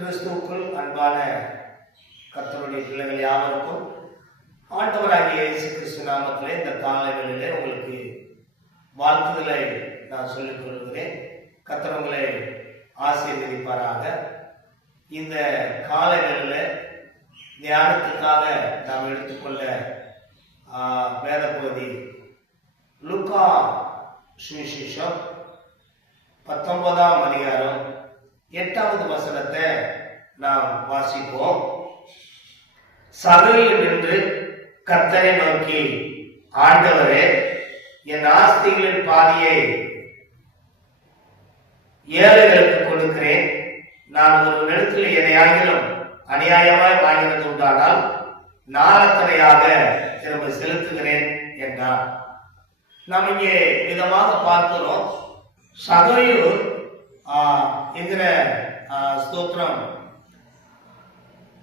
கிறிஸ்துவுக்குள் அன்பான கர்த்தருடைய பிள்ளைகள் யாவருக்கும் ஆண்டவராகிய இயேசு கிறிஸ்து நாமத்திலே இந்த காலை வேளையிலே உங்களுக்கு வாழ்த்துதலை நான் சொல்லிக் கொள்கிறேன். கர்த்தர் உங்களை ஆசீர்வதிப்பாராக. இந்த காலை வேளையில தியானத்துக்காக நாம் எடுத்துக்கொள்ள வேத பகுதி லூக்கா சுவிசேஷம் 19ஆம் அதிகாரம் 8வது வசனத்தை நாம் வாசிப்போம். சபையில் நின்று கர்த்தரை நோக்கி, ஆண்டவரே, என் ஆஸ்திகளின் பாதியை ஏழைகளுக்கு கொடுக்கிறேன். நான் ஒரு நிலத்தில் எதையாகிலும் அநியாயமாய் வாங்கினது உண்டானால் நாளத்தனையாக திரும்ப செலுத்துகிறேன் என்றார். நாம் இங்கே விதமாக பார்க்கிறோம். சகையு என்கிற ஸ்தோத்திரம்,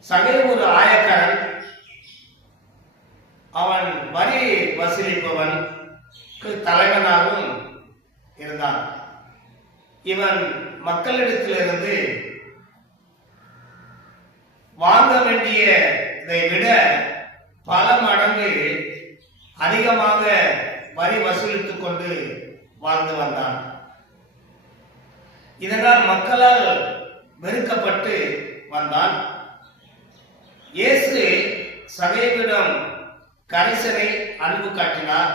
சகையு ஒரு ஆயக்காரன். அவன் வரி வசூலிப்பவன் தலைவனாகவும் இருந்தான். இவன் மக்களிடத்திலிருந்து வாங்க வேண்டியதை விட பல மடங்கு அதிகமாக வரி வசூலித்துக் கொண்டு வாழ்ந்து வந்தான். இதனால் மக்களால் வெறுக்கப்பட்டு வந்தான். இயேசு சகையுவிடம் கரிசனை அன்பு காட்டினார்.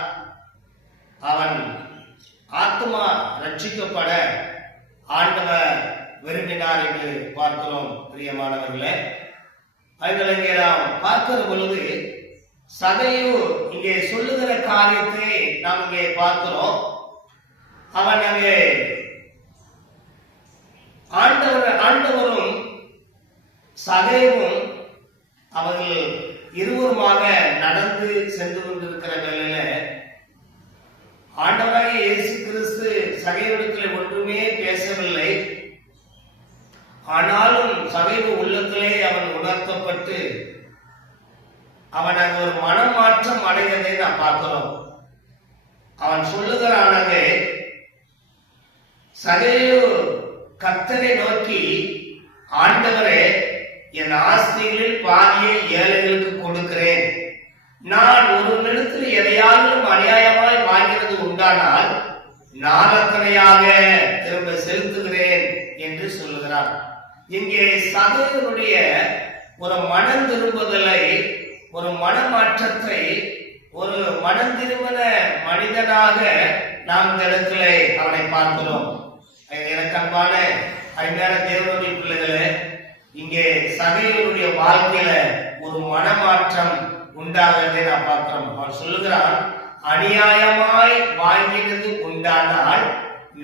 அவன் ஆத்மா ரட்சிக்கப்பட ஆண்டவர் விரும்பினார் என்று பார்க்கிறோம். பிரியமானவர்களே, அவர்கள் இங்கே நாம் பார்க்கிற பொழுது சகையு இங்கே சொல்லுகிற காரியத்தை நாம் இங்கே பார்க்கிறோம். அவன் அங்கே ஆண்டவரும் சகையும் அவர்கள் இருவருமாக நடந்து சென்று கொண்டிருக்கிற வேளையில ஆண்டவராகிய இயேசு கிறிஸ்து சகையிடத்தில் ஒன்றுமே பேசவில்லை. ஆனாலும் சகைவு உள்ளத்திலே அவன் உணர்த்தப்பட்டு அவன் அங்கு ஒரு மனமாற்றம் அடைவதை நாம் பார்க்கிறோம். அவன் சொல்லுகிறானே, சகையு கர்த்தரை நோக்கி, ஆண்டவரே, என் ஆஸ்திகளில் பாதியை ஏழைகளுக்கு கொடுக்கிறேன். நான் ஒரு நிலத்தில் எதையாலும் அநியாயமாய் வாங்கினது உண்டானால் நாளத்தனையாக திரும்ப செலுத்துகிறேன் என்று சொல்லுகிறார். இங்கே சகையுடைய ஒரு மனம் திரும்புதலை, ஒரு மனமாற்றத்தை, ஒரு மனம் திரும்பின மனிதனாக நாம் இந்த இடத்துல அவனை பார்க்கிறோம். எனக்கு அன்பான அருமையான தேவனுடைய பிள்ளைகளே, இங்கே சகையுடைய வாழ்க்கையில ஒரு மனமாற்றம் உண்டாகிறதை நாம் பார்க்கிறோம். அவன் சொல்லுகிறான், அநியாயமாய் வாங்கினது உண்டானால்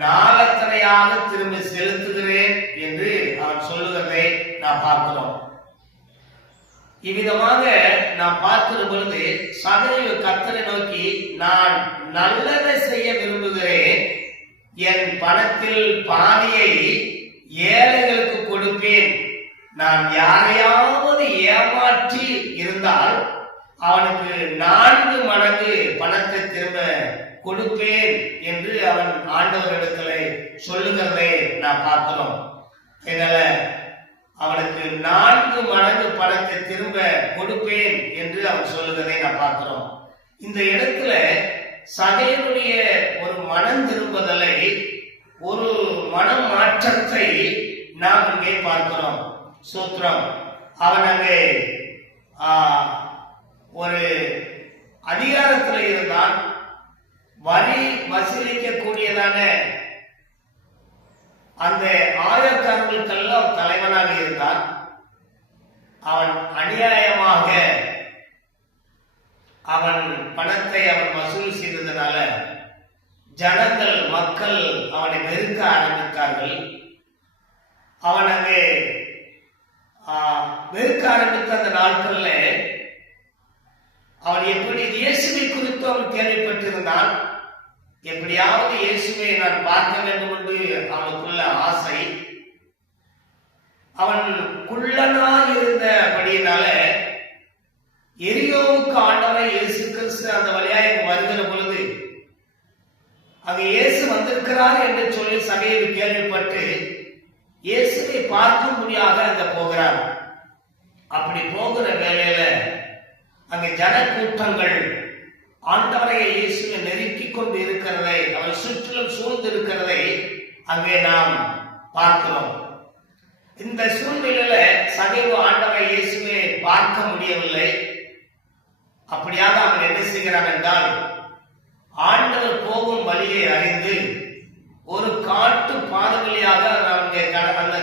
நாளத்தனையாக திரும்ப செலுத்துகிறேன் என்று அவன் சொல்லுகிறதை நாம் பார்க்கிறோம். இவ்விதமாக நாம் பார்க்கிற பொழுது சகையு கர்த்தரை நோக்கி, நான் நல்லதை செய்ய விரும்புகிறேன். என் பணத்தில் பாதியை ஏழைகளுக்கு கொடுப்பேன். நான் யாரையாவது ஏமாற்றி இருந்தால் அவனுக்கு 4 மடங்கு பணத்தை திரும்ப கொடுப்பேன் என்று அவன் ஆண்டவரிடத்தில் சொல்லுகிறதை நான் பார்க்கிறோம். இதனால அவனுக்கு 4 மடங்கு பணத்தை திரும்ப கொடுப்பேன் என்று அவன் சொல்லுகிறதை நான் பார்க்கிறோம். இந்த இடத்துல சகையுடைய ஒரு மனம் திரும்புதலை, ஒரு மனமாற்றத்தை நாம் இங்கே பார்க்கிறோம். சூத்திரம், அவன் அங்கே ஒரு அதிகாரத்தில் இருந்தான். வரி வசூலிக்க கூடியதான அந்த ஆயக்காரர்களுக்கெல்லாம் தலைவனாக இருந்தான். அவன் அநியாயமாக அவன் பணத்தை அவன் வசூல் செய்ததனால ஜனங்கள், மக்கள் அவனை வெறுக்க ஆரம்பித்தார்கள். அவன் அங்கே வெறுக்க ஆரம்பித்த அந்த நாட்கள்ல அவன் எப்படி இயேசுவை குறித்து அவன் கேள்விப்பட்டிருந்தான். எப்படியாவது இயேசுவை நான் பார்க்க வேண்டும் என்று அவனுக்குள்ள ஆசை. அவன் குள்ளனாய் இருந்தபடியினால எரியோவுக்கு ஆண்டவரை இயேசு கிறிஸ்து அந்த வழியாக வருகிற பொழுது அங்கு இயேசு வந்திருக்கிறார் என்று சொல்லி சகையில் கேள்விப்பட்டு இயேசுவை பார்க்கும்படியாக அங்க போகிறார். அப்படி போகிற வேளையில அங்க ஜனக்கூட்டங்கள் ஆண்டவரை இயேசுவை நெருக்கிக் கொண்டு இருக்கிறதை, அவர் சுற்றிலும் சூழ்ந்து இருக்கிறதை அங்கே நாம் பார்க்கிறோம். இந்த சூழ்நிலையில சகைவு ஆண்டவரை இயேசுவை பார்க்க முடியவில்லை. அப்படியாக அவன் என்ன செய்கிறான் என்றால், ஆண்டவர் போகும் வழியை அறிந்து ஒரு காட்டு பாதை வழியாக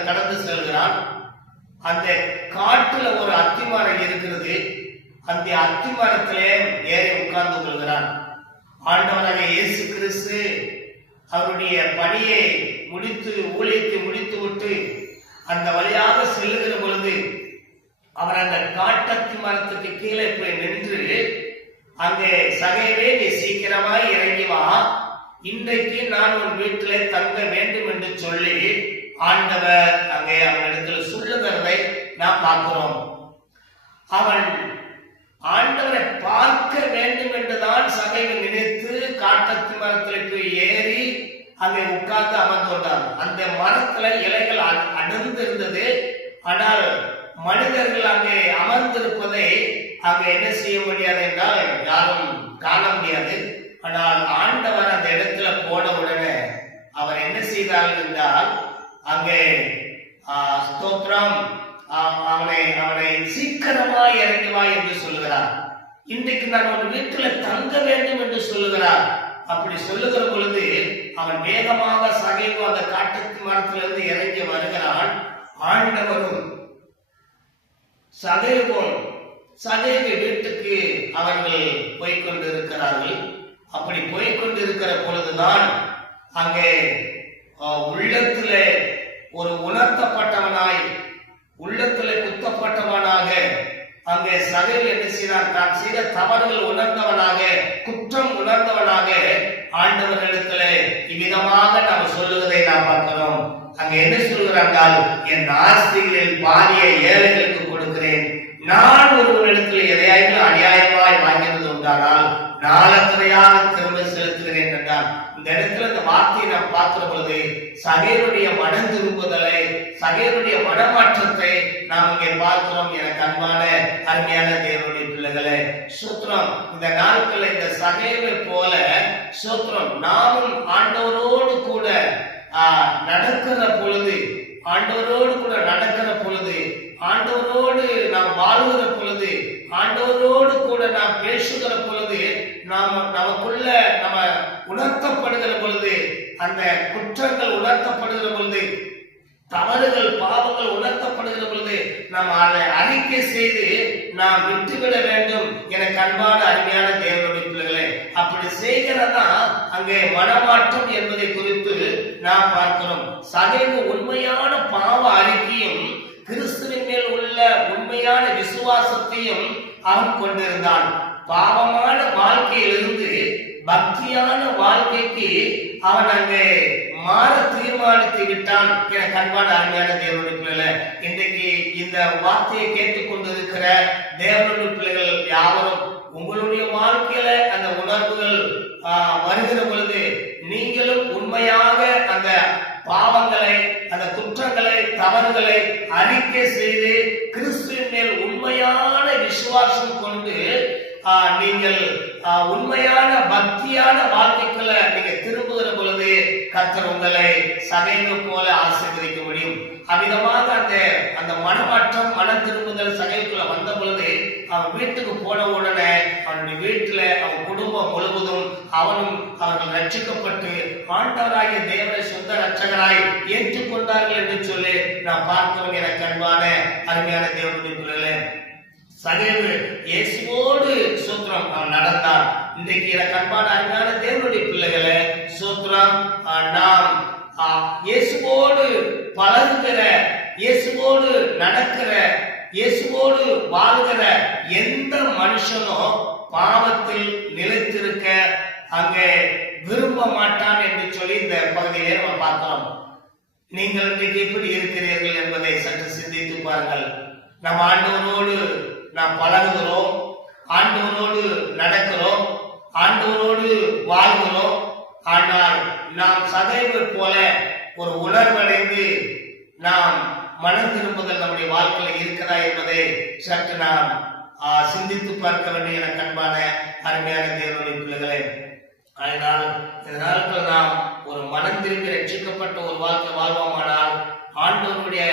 கடந்து செல்கிறான். அந்த காட்டுல ஒரு அத்திமரம் இருக்கிறது. அந்த அத்திமரத்திலே ஏறி உட்கார்ந்து கொள்கிறான். ஆண்டவராக இயேசு கிறிஸ்து அவருடைய பணியை முடித்து, ஊழியத்தை முடித்து விட்டு அந்த வழியாக செல்லுகிற பொழுது அவர் அந்த காட்டத்தி மரத்துக்கு கீழே போய் நின்று, அங்கே சகைவே நீ சீக்கிரமாய் இறங்கி வா, இன்றைக்கு நான் உன் வீட்டிலே தங்க வேண்டும் என்று சொல்லி ஆண்டவர் அங்கே அவனிடத்தில் சொல்லுகிறதை நாம் பார்க்கிறோம். அவன் ஆண்டவரை பார்க்க வேண்டும் என்றுதான் சகைவு நினைத்து காட்டத்தி மரத்தில் போய் ஏறி அங்கே உட்கார்ந்து அமர்ந்து கொண்டார். அந்த மரத்துல இலைகள் அடர்ந்து இருந்தது. ஆனால் மனிதர்கள் அங்கே அமர்ந்திருப்பதை அங்கே என்ன செய்ய முடியாது என்றால் யாரும் காண முடியாது. ஆனால் ஆண்டவர் அந்த இடத்துல போன உடனே அவர் என்ன செய்தார்கள் என்றால், அங்கே ஸ்தோத்திரம், அவனை சீக்கிரமாய் இறங்கி வா என்று சொல்லுகிறார். இன்றைக்கு நான் ஒரு வீட்டுல தங்க வேண்டும் என்று சொல்லுகிறார். அப்படி சொல்லுகிற பொழுது அவன் வேகமாக சகைவு அந்த காட்டுக்கு மரத்திலிருந்து இறங்கி வருகிறான். ஆண்டவரும் சகைவு வீட்டுக்கு அவர்கள் போய்கொண்டிருக்கிறார்கள். அப்படி போய்கொண்டிருக்கிற பொழுதுதான் அங்கே உள்ளத்திலே ஒரு உணர்த்தப்பட்டவனாய், உள்ளத்திலே குத்தப்பட்டவனாக அங்கே சகைவு என்ன செய்தார், தான் செய்த தவறுகள் உணர்ந்தவனாக, குற்றம் உணர்ந்தவனாக ஆண்டவர்களிடத்துல இவ்விதமாக நாம் சொல்லுவதை நாம் பார்க்கிறோம். அங்க என்ன சொல்கிறார்கள், என் ஆஸ்திகளில் பாதியை ஏழைகளுக்கு கொடுக்கிறேன், நான் ஒருவரிடத்தில் எதையாவது அநியாயமாய் வாங்கினது உண்டானால் நாளத்தனையாக திரும்ப செலுத்துகிறேன் என்றார். இந்த இடத்துல இந்த வார்த்தையை நாம் பார்க்கிற பொழுது சகைவருடைய மனம் திரும்புதலை, சகைவருடைய மனமாற்றத்தை நாம் இங்கே பார்க்கிறோம். எனக்கு அன்பான அருமையான தேவனுடைய பிள்ளைகளே, சூத்திரம், இந்த நாட்கள் இந்த சகைவை போல சூத்திரம் நாமும் ஆண்டவரோடு கூட நடக்கிற பொழுது, ஆண்டவரோடு கூட நடக்கிற பொழுது, ஆண்டவரோடு நாம் வாழ்கிற பொழுது, ஆண்டவரோடு கூட நாம் பேசுகிற பொழுது, நமக்குள்ள நம்ம உணர்த்தப்படுகிற பொழுது, அந்த குற்றங்கள் உணர்த்தப்படுகிற பொழுது, தவறுகள் பாவங்கள் உணர்த்தப்படுகிற பொழுது நாம் அதை அறிக்கை செய்து நாம் விட்டுவிட வேண்டும். எனக்கு அன்பான அருமையான தேவனுடைய பிள்ளைகளே, அப்படி செய்கிறதா அங்கே மனமாற்றம் என்பதை குறித்து நாம் பார்க்கிறோம். சகைவு உண்மையான பாவ அறிக்கையும் கிறிஸ்துவின் மேல் உள்ள உண்மையான விசுவாசத்தையும் அவன் கொண்டிருந்தான். பாவமான வாழ்க்கையிலிருந்து பக்தியான வாழ்க்கைக்கு அவன் அங்கே மாற தீர்மானித்து விட்டான். என கண்பான அருமையான தேவனுடைய பிள்ளைகள், இன்றைக்கு இந்த வார்த்தையை கேட்டுக் கொண்டிருக்கிற தேவனுடைய பிள்ளைகள் யாவரும் உங்களுடைய வாழ்க்கையில அந்த உணர்வுகள் வருகிற பொழுது நீங்களும் உண்மையாக அந்த பாவங்களை, அந்த குற்றங்களை, தவறுகளை அறிக்கை செய்து கிறிஸ்துவின் மேல் உண்மையான விசுவாசம் கொண்டு நீங்கள் உண்மையான பக்தியான வாழ்க்கைக்குள்ள நீங்க திரும்புகிற பொழுது கர்த்தர் உங்களை சகைவு போல ஆசீர்வதிக்க முடியும். அவ்விதமாக அந்த மனமாற்றம், மன திரும்புதல் சகைவுக்குள்ள வந்த பொழுது அவன் வீட்டுக்கு போன உடனே அவனுடைய வீட்டுல அவன் குடும்பம் முழுவதும் அவர்கள் ரட்சிக்கப்பட்டு ஆண்டவராகிய தேவனை சொந்த ரட்சகராய் ஏற்றுக்கொண்டார்கள் என்று சொல்லி நான் பார்க்கிறோம். எனக்கு அன்பான அருமையான தேவனுடைய பிள்ளைகளே, சகைவு இயேசுவோடு சூத்திரம் அவன் நடந்தான். இன்றைக்கு எனக்கு அன்பான அருமையான தேவனுடைய பிள்ளைகளே, சூத்திரம் நாம் இயேசுவோடு பழகுகிற, இயேசுவோடு நடக்கிற, இயேசுவோடு வாழ்கிற எந்த மனுஷனும் பாவத்தில் நிலைத்திருக்க அங்கே விரும்ப மாட்டான் என்று சொல்லி இந்த பகுதியிலே நம்ம பார்க்கிறோம். நீங்கள் இன்றைக்கு எப்படி இருக்கிறீர்கள் என்பதை சற்று சிந்தித்து பாருங்கள். நம் ஆண்டவரோடு நாம் பழகுகிறோம், ஆண்டவரோடு நடக்கிறோம், ஆண்டவரோடு வாழ்கிறோம். ஆனால் நாம் சகைவை போல ஒரு உணர்வடைந்து நாம் மனம் திரும்புதல் நம்முடைய வாழ்க்கையில் இருக்கிறதா என்பதை சற்று நாம் சிந்தித்து பார்க்க வேண்டிய எனக்கு அன்பான அருமையான தேவனுடைய பிள்ளைகளே. அதனால் இந்த நாட்கள் நாம் ஒரு மனம் திரும்பி ரட்சிக்கப்பட்ட ஒரு வாழ்க்கை வாழ்வோமானால் ஆண்டவருடைய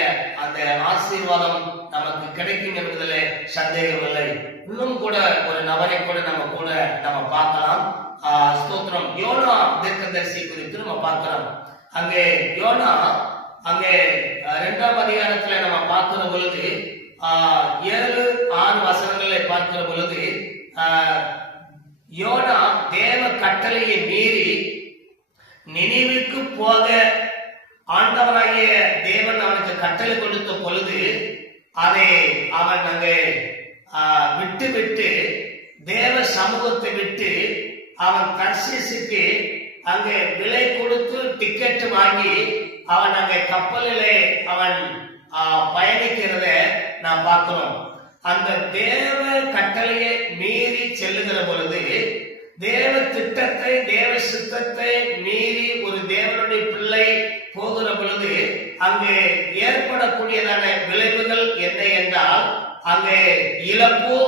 அந்த ஆசீர்வாதம் நமக்கு கிடைக்கும் என்பதிலே சந்தேகமில்லை. இன்னும் கூட ஒரு நபரை கூட நம்ம பார்க்கலாம். ஸ்தோத்திரம். யோனா தீர்க்கதரிசி குறித்து நம்ம பார்க்கிறோம். அங்கே யோனா அங்கே 2ஆம் அதிகாரத்துல நம்ம பார்க்கிற பொழுது 7-6 வசனங்களை பார்க்கிற பொழுது யோனா தேவ கட்டளையை மீறி நினிவேக்கு போக ஆண்டவராகிய தேவன் அவனுக்கு கட்டளை கொடுத்த பொழுது அதை அவன் அங்கே விட்டு தேவ சமூகத்தை விட்டு அவன் தர்சீசுக்கு அங்கே விலை கொடுத்து டிக்கெட் வாங்கி அவன் அங்கே கப்பலிலே அவன் பயணிக்கிறத நாம் பார்க்கிறோம். அந்த தேவ கட்டளையை மீறி செல்லுகிற பொழுது தேவ திட்டத்தை தேவ சித்தத்தை மீறி ஒரு தேவனுடைய பிள்ளை போகிற பொழுது அங்கே ஏற்படக்கூடியதான விளைவுகள் என்ன என்றால் அங்கே இழப்பு,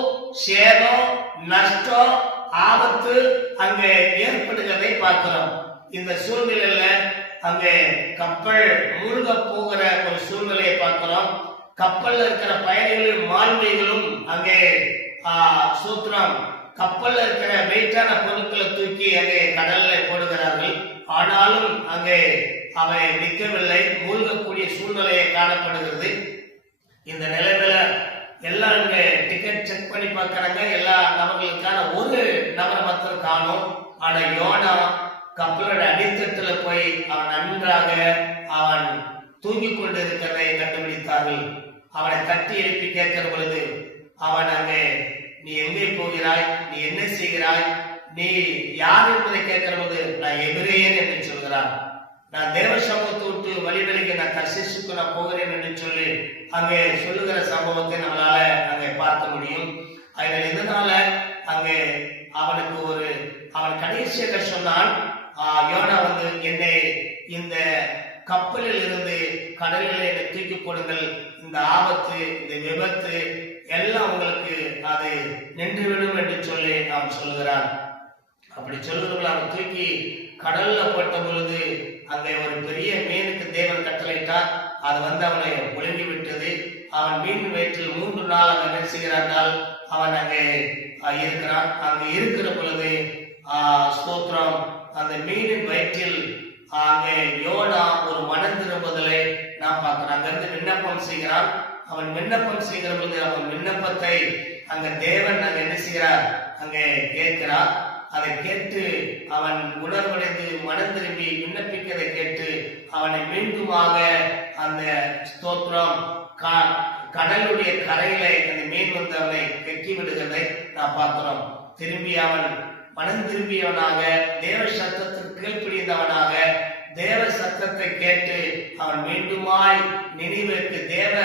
சேதம், நஷ்டம், ஆபத்து அங்கே ஏற்படுகிறதை பார்க்கிறோம். இந்த சூழ்நிலையில அங்கே கப்பல் மூழ்க போகிற ஒரு சூழ்நிலையை பார்க்கிறோம். கப்பல்ல இருக்கிற பயணிகளின் மாலுமிகளும் அங்கே சூத்திரம் கப்பல்ல இருக்கிற வெயிட்டான பொருட்களை தூக்கி அங்கே கடல்ல போடுகிறார்கள். ஆனாலும் அங்கே அவை நிற்கவில்லை, மூழ்கக்கூடிய சூழ்நிலையை காணப்படுகிறது. இந்த நிலைமையில எல்லாம் இங்க டிக்கெட் செக் பண்ணி பார்க்கறாங்க. எல்லா நபர்களுக்கான ஒரு நபரை மாத்திரம் காணும். ஆனா யோனா கப்பலோட அடித்தட்டுல போய் அவன் நன்றாக அவன் தூங்கிக் கொண்டு இருக்கிறதை கண்டுபிடித்தார்கள். அவனை தட்டி எழுப்பி கேட்கிற பொழுது அவன் அங்கே நீ எங்கே போகிறாய், நீ என்ன செய்கிறாய், நீ யார் என்பதை கேட்கிற போது நான் எபிரேயன் என்று சொல்கிறான். நான் தேவ சமூகத்தை விட்டு வழிவிலகி நான் தர்சீசுக்கு நான் போகிறேன் என்று சொல்லி அங்கே சொல்லுகிற சம்பவத்தை நம்மளால அங்கே பார்க்க முடியும். அதனால் இதனால அங்கே அவனுக்கு அவன் கடைசியாக சொன்னான், யோனா என்னை இந்த கப்பலில் இருந்து கடலில் என்னை தூக்கி போடுங்கள், இந்த ஆபத்து இந்த விபத்து எல்லாம் உங்களுக்கு அது நின்றுவிடும் என்று சொல்லி அவன் சொல்லுகிறான். அப்படி சொல்லுகிறவர்கள் அவன் தூக்கி கடல்ல போட்ட பொழுது அங்கே ஒரு பெரிய மீனுக்கு தேவன் கட்டளையிட்டார். அது அவனை ஒழுங்கி விட்டது. அவன் மீன் வயிற்றில் 3 நாள் அவன் என்ன செய்கிறார்கள், அவன் அங்கே இருக்கிறான். அங்கே இருக்கிற பொழுது ஸ்தோத்திரம் அந்த மீனின் வயிற்றில் அங்கே யோனா ஒரு மனம் திரும்புதலை நாம் பார்க்கிறோம். அங்கிருந்து விண்ணப்பம் செய்கிறான். அவன் விண்ணப்பம் செய்கிற பொழுது அவன் விண்ணப்பத்தை அங்க தேவன் அங்க என்ன செய்கிறார், அங்கே கேட்கிறார். அதை கேட்டு அவன் உணர்வடைந்து மனம் திரும்பி விண்ணப்பிக்கதை கேட்டு அவனை மீண்டுமாக அந்த ஸ்தோத்திரம் கடலுடைய கரையில அந்த மீன் அவனை வெட்டி விடுகிறதை நாம் பார்க்கிறோம். திரும்பி அவன் மனம் திரும்பியவனாக தேவ சத்தத்திற்கு கீழ்ப்படிந்தவனாக தேவ சத்தத்தை கேட்டு அவன் மீண்டுமாய் நினிவேக்கு தேவ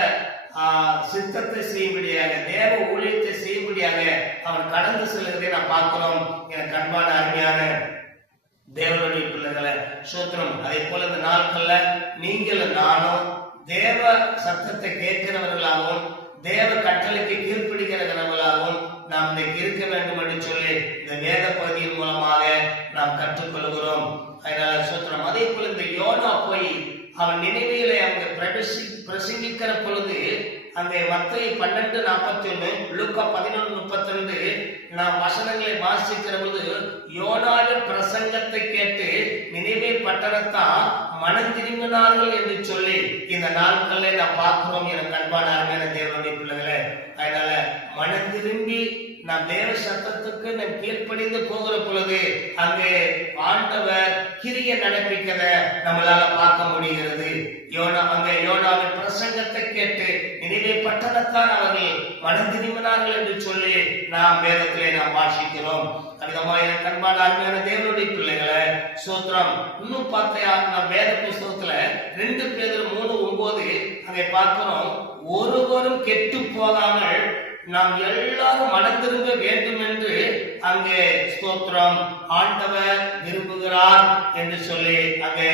சித்தத்தை செய்யும்படியாக தேவ ஊழியத்தை செய்யும்படியாக அவன் கடந்து செல்கிறதை நாம் பார்க்கிறோம். எனக்கு அன்பான அருமையான தேவனுடைய பிள்ளைகளை சூத்திரம். அதே போல இந்த நாட்கள்ல நீங்களும் நானும் தேவ சத்தத்தை கேட்கிறவர்களாகவும் தேவ கட்டளைக்கு கீழ்ப்பிடிக்கிறவர்களாகவும் நாம் இன்னைக்கு இருக்க வேண்டும் என்று சொல்லி இந்த வேத பகுதியின் மூலமாக நாம் கற்றுக்கொள்கிறோம். அதனால சூத்திரம். அதே போல இந்த யோனா போய் அவன் நினைவிலே அங்க பிரசங்கிக்கிற பொழுது அந்த மத்தேயு 12:41 லூக்கா 11:32 நாம் வசனங்களை வாசிக்கிற பொழுது யோனாவின் பிரசங்கத்தை கேட்டு நினைவே பட்டணத்தார் மனம் திரும்பினார்கள் என்று சொல்லி இந்த நாட்களை நாம் பார்க்கிறோம். எனக்கு அன்பான அருமையான தேவனுடைய பிள்ளைகளே, அதனால மனம் திரும்பி நாம் தேவ சத்தத்துக்கு நாம் கீழ்ப்படிந்து போகிற பொழுது அங்கே ஆண்டவர் கிரிய நடப்பிக்கிறத நம்மளால பார்க்க முடிகிறது. யோனாவின் பிரசங்கத்தை கேட்டு நினைவே பட்டணத்தான் அவர்கள் மனம் திரும்பினார்கள் என்று சொல்லி நாம் வேதத்திலே நாம் வாசிக்கிறோம். அதிகமாக அன்பான அருமையான தேவனுடைய பிள்ளைகளை சூத்திரம். இன்னும் பார்த்தையா நாம் வேத புஸ்தகத்துல 2 பேதுரு 3:9 அங்கே பார்க்கிறோம், ஒருவரும் கெட்டு போகாமல் நாம் எல்லாரும் மனம் திரும்ப வேண்டும் என்று அங்கே ஸ்தோத்திரம் ஆண்டவர் விரும்புகிறார் என்று சொல்லி அங்கே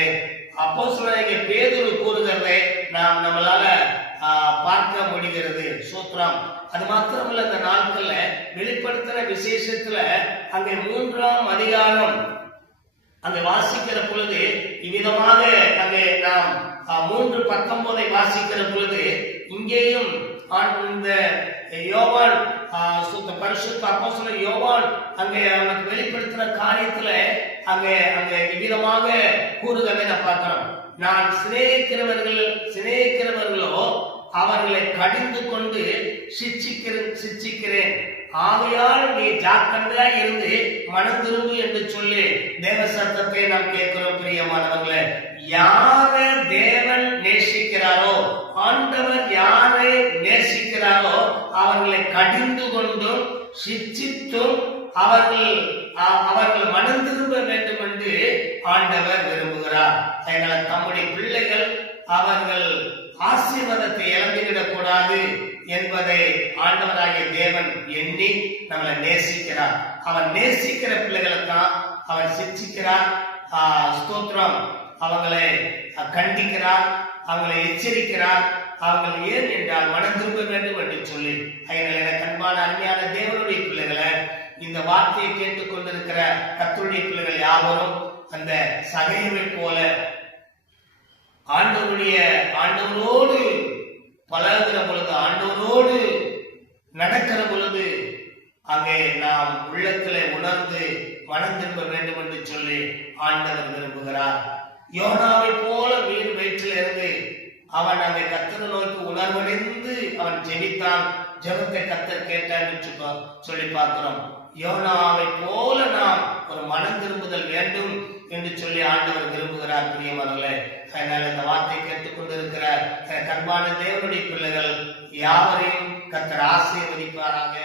அப்போஸ்தலனாகிய பேதுரு கூறுகிறதை நாம் நம்மளால பார்க்க முடிகிறது. சூத்திரம். அது மாத்திரமல்ல, இந்த நாட்கள்ல வெளிப்படுத்துற விசேஷத்துல அங்கே 3ஆம் அதிகாரம் அங்கே வாசிக்கிற பொழுது இவ்விதமாக அங்கே நாம் 3:19 வாசிக்கிற பொழுது இங்கேயும் இந்த யோவான் பரிசுத்த அப்போஸ்தலன் யோவான் அங்கே அவனுக்கு வெளிப்படுத்தின காரியத்துல அங்கே அங்கே இவ்விதமாக கூறுகிறதை நான் பார்க்கிறோம். நான் சிநேகிக்கிறவர்களோ அவர்களை கடிந்து கொண்டு சிட்சிக்கிறேன். ஆகையால் நீ ஜாக்கிரதையாய் இருந்து மனம் திரும்பு என்று சொல்லி தேவ சத்தத்தை நாம் கேட்கிறோம். பிரியமானவர்களே, யாரை தேவன் நேசிக்கிறாரோ, ஆண்டவர் யாரை நேசிக்கிறாரோ அவர்களை கடிந்து கொண்டும் சிட்சித்தும் அவர்கள் மனம் திரும்ப வேண்டும் என்று ஆண்டவர் விரும்புகிறார். அதனால தம்முடைய பிள்ளைகள் அவர்கள் ஆசீர்வாதத்தை இழந்துவிடக் கூடாது என்பதை ஆண்டவராகிய தேவன் எண்ணி நம்மளை நேசிக்கிறார். அவன் நேசிக்கிற பிள்ளைகளை தான் அவன் சிட்சிக்கிறார். ஸ்தோத்திரம். அவங்களை கண்டிக்கிறார், அவங்களை எச்சரிக்கிறார். அவர்கள் ஏன் என்றால் மனம் திரும்ப வேண்டும் என்று சொல்லி. அதனால எனக்கு அன்பான அருமையான தேவனுடைய பிள்ளைகளை, இந்த வார்த்தையை கேட்டுக் கொண்டிருக்கிற கர்த்தருடைய பிள்ளைகள் யாவரும் அந்த சகைவை போல ஆண்டவரோடு பழகுகிற பொழுது, ஆண்டவரோடு நடக்கிற பொழுது அங்கே நாம் உள்ளத்திலே உணர்ந்து மனம் திரும்ப வேண்டும் என்று சொல்லி ஆண்டவர் விரும்புகிறார். யோனாவை போல மீன் வயிற்றிலிருந்து அவன் அங்கே கர்த்தரை நோக்கி உணர்வடைந்து அவன் ஜெபித்தான். ஜெபத்தை கர்த்தர் கேட்டார் என்று சொல்லி பார்க்கிறோம். யோனாவை போல நாம் ஒரு மனம் திரும்புதல் வேண்டும் என்று சொல்லி ஆண்டவர் விரும்புகிறார். பிரியமானவர்களே, அதனால இந்த வார்த்தை கேட்டுக்கொண்டிருக்கிற அன்பான தேவனுடைய பிள்ளைகள் யாவரையும் கர்த்தர் ஆசீர்வதிப்பாராக.